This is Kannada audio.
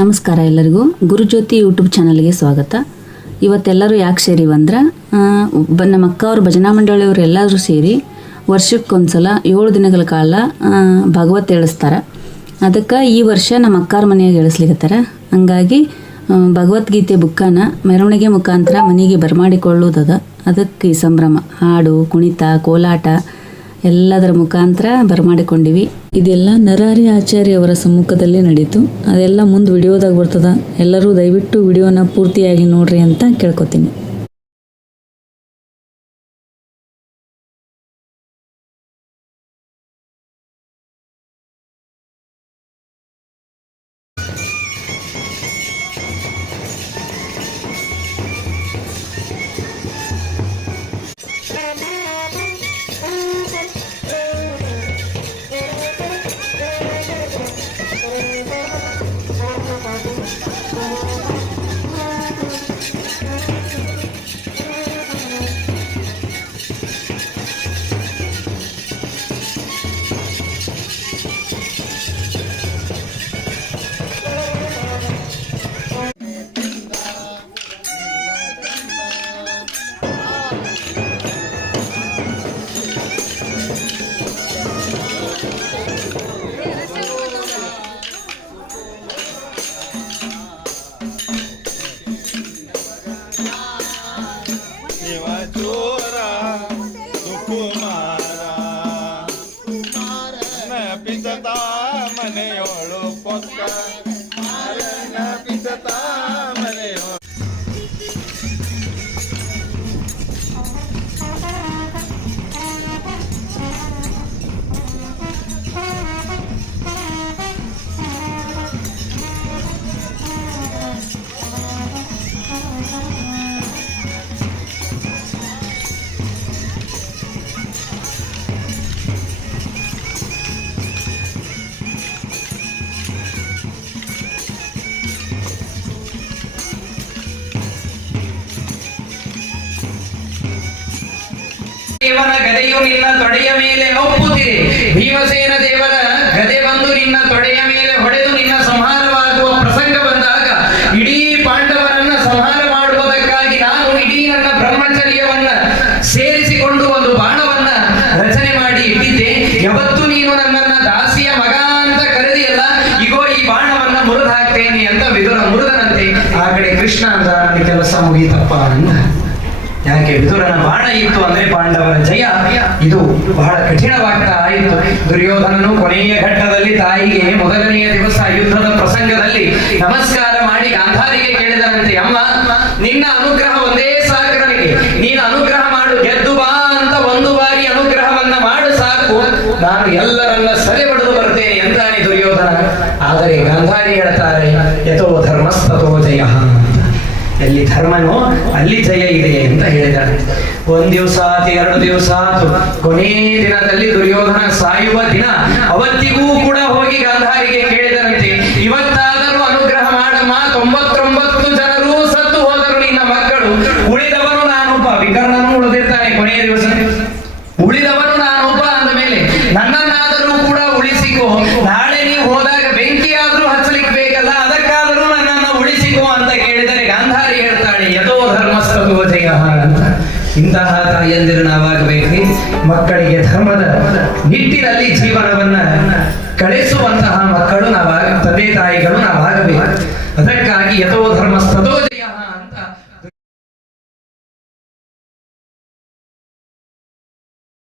ನಮಸ್ಕಾರ ಎಲ್ಲರಿಗೂ ಗುರುಜ್ಯೋತಿ ಯೂಟ್ಯೂಬ್ ಚಾನಲ್ಗೆ ಸ್ವಾಗತ. ಇವತ್ತೆಲ್ಲರೂ ಯಾಕೆ ಸೇರಿವಂದ್ರೆ ನಮ್ಮ ಅಕ್ಕವ್ರು ಭಜನಾ ಮಂಡಳಿಯವರು ಎಲ್ಲರೂ ಸೇರಿ ವರ್ಷಕ್ಕೊಂದ್ಸಲ 7 ದಿನಗಳ ಕಾಲ ಭಾಗವತ್ ಹೇಳಿಸ್ತಾರೆ. ಅದಕ್ಕೆ ಈ ವರ್ಷ ನಮ್ಮ ಅಕ್ಕಾರ ಮನೆಯಾಗ ಹೇಳಿಸ್ಲಿಕ್ಕತ್ತಾರ. ಹಂಗಾಗಿ ಭಗವದ್ಗೀತೆ ಬುಕ್ಕನ ಮೆರವಣಿಗೆ ಮುಖಾಂತರ ಮನೆಗೆ ಬರಮಾಡಿಕೊಳ್ಳುವುದದ. ಅದಕ್ಕೆ ಈ ಸಂಭ್ರಮ ಹಾಡು ಕುಣಿತ ಕೋಲಾಟ ಎಲ್ಲದರ ಮುಖಾಂತರ ಬರಮಾಡಿಕೊಂಡಿವಿ. ಇದೆಲ್ಲ ನರಹರಿ ಆಚಾರ್ಯ ಅವರ ಸಮ್ಮುಖದಲ್ಲಿ ನಡೀತು. ಅದೆಲ್ಲ ಮುಂದೆ ವಿಡಿಯೋದಾಗ ಬರ್ತದ. ಎಲ್ಲರೂ ದಯವಿಟ್ಟು ವಿಡಿಯೋನ ಪೂರ್ತಿಯಾಗಿ ನೋಡ್ರಿ ಅಂತ ಕೇಳ್ಕೊತೀನಿ. ಮನೆಯೋಳು ಪೊಕ್ಕ ಮಾರನ ಪಿತತ ಮನೆಯೋ ದೇವರ ಗದೆಯು ನಿನ್ನ ತೊಡೆಯ ಮೇಲೆ ಒಪ್ಪುತ್ತಿದೆ. ಭೀಮಸೇನ ದೇವರ ಗದೆ ಬಂದು ನಿನ್ನ ತೊಡೆಯ ಮೇಲೆ ಹೊಡೆದು ನಿನ್ನ ಸಂಹಾರವಾಗುವ ಪ್ರಸಂಗ ಬಂದಾಗ ಇಡೀ ಪಾಂಡವರನ್ನ ಸಂಹಾರ ಮಾಡುವುದಕ್ಕಾಗಿ ನಾನು ಇಡೀ ನನ್ನ ಬ್ರಹ್ಮಚರ್ಯವನ್ನ ಸೇರಿಸಿಕೊಂಡು ಒಂದು ಬಾಣವನ್ನ ರಚನೆ ಮಾಡಿ ಇಟ್ಟಿದ್ದೆ. ಯಾವತ್ತು ನೀನು ನನ್ನನ್ನ ದಾಸಿಯ ಮಗ ಅಂತ ಕರೆದಿಯಲ್ಲ, ಇಗೋ ಈ ಬಾಣವನ್ನ ಮುರಿದು ಹಾಕ್ತೇನೆ ಅಂತ ವಿದುರ ಮುರಿದನಂತೆ. ಆ ಕಡೆ ಕೃಷ್ಣ ಅಂತ ನನ್ನ ಕೆಲಸ ಮುಗಿತಪ್ಪ ಅಂತ. ಯಾಕೆ ವಿದುರನ ಬಾಣ ಇತ್ತು ಅಂದ್ರೆ ಪಾಂಡವರ ಜಯ ಇದು ಬಹಳ ಕಠಿಣವಾಗ್ತಾ ಆಯಿತು. ದುರ್ಯೋಧನನು ಕೊನೆಯ ಘಟ್ಟದಲ್ಲಿ ತಾಯಿಗೆ ಮೊದಲನೆಯ ದಿವಸ ಯುದ್ಧದ ಪ್ರಸಂಗದಲ್ಲಿ ನಮಸ್ಕಾರ ಮಾಡಿ ಗಾಂಧಾರಿಗೆ ಕೇಳಿದರಂತೆ, ಅಮ್ಮ ನಿನ್ನ ಅನುಗ್ರಹ ಒಂದೇ ಸಾಕು ನನಗೆ, ನೀನು ಅನುಗ್ರಹ ಮಾಡು, ಗೆದ್ದು ಬಾ ಅಂತ ಒಂದು ಬಾರಿ ಅನುಗ್ರಹವನ್ನ ಮಾಡು ಸಾಕು, ನಾನು ಎಲ್ಲರನ್ನ ಸದೆ ಬಡಿದು ಬರ್ತೇನೆ ಎಂದಾನೆ ದುರ್ಯೋಧನ. ಆದರೆ ಗಾಂಧಾರಿ ಹೇಳ್ತಾರೆ, ಯಥೋ ಧರ್ಮಸ್ತಥೋ ಜಯ, ಎಲ್ಲಿ ಧರ್ಮನೋ ಅಲ್ಲಿ ಜಯ ಇದೆ ಅಂತ ಹೇಳಿದ್ದಾರೆ. 1 ದಿವಸ ಆತು, 2 ದಿವಸ ಆತು, ಕೊನೇ ದಿನದಲ್ಲಿ ದುರ್ಯೋಧನ ಸಾಯುವ ದಿನ. ಅವತ್ತಿಗೂ ಕೂಡ ಹೋಗಿ ಗಾಂಧಾರಿಗೆ ಕೇಳಿದರಂತೆ, ಇವತ್ತಾದರೂ ಅನುಗ್ರಹ ಮಾಡಮ್ಮ, 99 ಜನರು ಸತ್ತು ಹೋದರು ನಿನ್ನ ಮಕ್ಕಳು, ಉಳಿದವನು ನಾನೊಬ್ಬ. ವಿಕರ್ಣನು ಉಳಿದಿರ್ತಾನೆ ಕೊನೆಯ ದಿವಸ, ಉಳಿದವನು ನಾನೊಬ್ಬ ಅಂದ ಮೇಲೆ ನನ್ನನ್ನಾದರೂ ಕೂಡ ಉಳಿಸಿಕೋ, ನಾಳೆ ನೀವು ಹೋದಾಗ ಬೆಂಕಿ ಆದ್ರೂ ಹಚ್ಚಲಿಕ್ಕೆ ಬೇಕಲ್ಲ, ಅದಕ್ಕಾದರೂ ನನ್ನನ್ನು ಉಳಿಸಿಕೋ ಅಂತ ಕೇಳಿದರೆ ಗಾಂಧಾರಿ ಹೇಳ್ತಾಳೆ, ಯಥೋ ಧರ್ಮಸ್ಥೋ ಜಯ ಅಂತ. ಇಂತಹ ತಾಯಂದಿರು ನಾವಾಗಬೇಕು. ಮಕ್ಕಳಿಗೆ ಧರ್ಮದ ನಿಟ್ಟಿನಲ್ಲಿ ಜೀವನವನ್ನ ಕಳಿಸುವಂತಹ ಮಕ್ಕಳು ತಂದೆ ತಾಯಿಗಳು ನಾವಾಗಬೇಕು. ಅದಕ್ಕಾಗಿ ಯಥೋ ಧರ್ಮಸ್ಥೋ ಜಯ